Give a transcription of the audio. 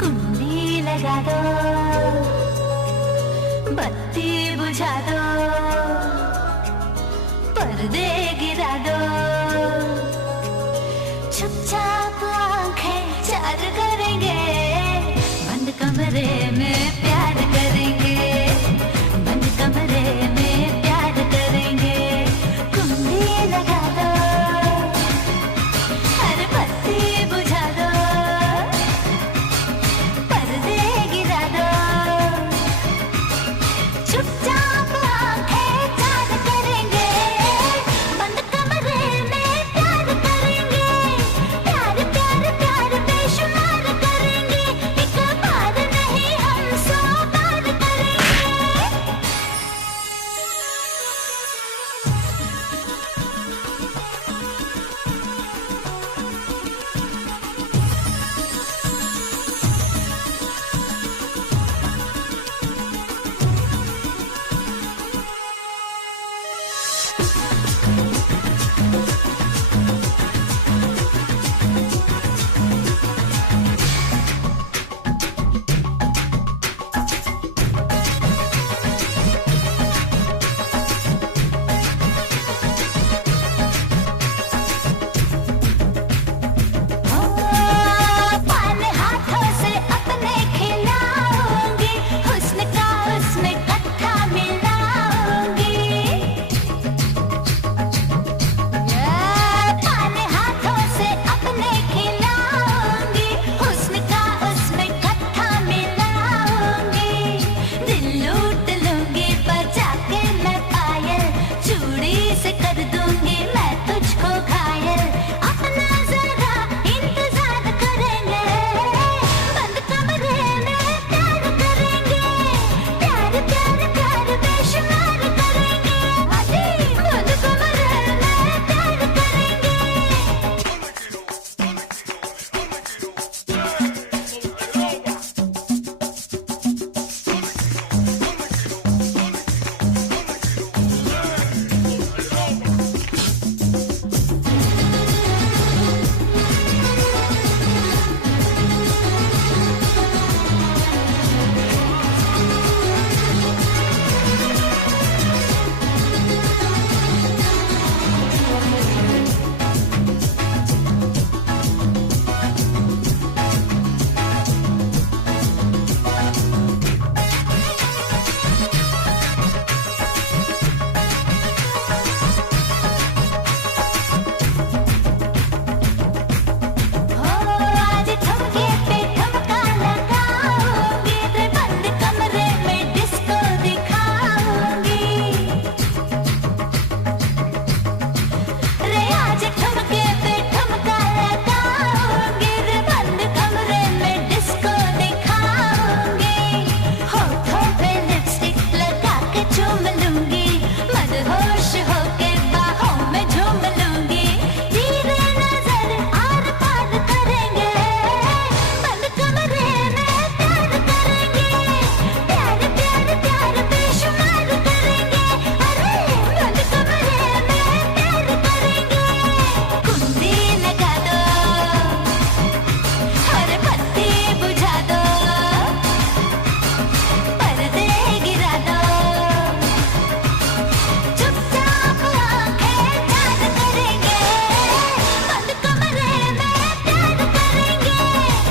कुंडी लगा दो, बत्ती बुझा दो, पर्दे गिरा दो, चुपचाप आंखें चार करेंगे, बंद कमरे में प्यार करेंगे, बंद कमरे में प्यार करेंगे। कुंडी लगा दो, अरे बत्ती बुझा दो, पर्दे गिरा दो, चुपचाप आंखें चार करेंगे, बंद कमरे में प्यार करेंगे, प्यार प्यार प्यार बेशुमार करेंगे, एक बार नहीं हम 100 बार करेंगे। पान हाथों से अपने खिलाऊंगी, हुस्न का उसमें कट्ठा मिलाऊंगी, पान हाथों से अपने खिलाऊंगी, हुस्न का उसमें कट्ठा मिलाऊंगी, दिल लूट लूंगी बजा के मैं पायल, चूड़ी से कर दूंगी मैं तुझको घायल, अपना जरा इंतजार करेंगे, बंद कमरे में प्यार करेंगे, प्यार प्यार प्यार बेशुमार करेंगे, अजी बंद कमरे में प्यार करेंगे। आज ठुमके पे ठुमका लगाऊंगी, रे बंद कमरे में डिस्को दिखाऊंगी, रे आज ठुमके पे ठुमका लगाऊंगी, रे बंद कमरे में डिस्को दिखाऊंगी, होठों पे लिपस्टिक लगा के चूम लूंगी,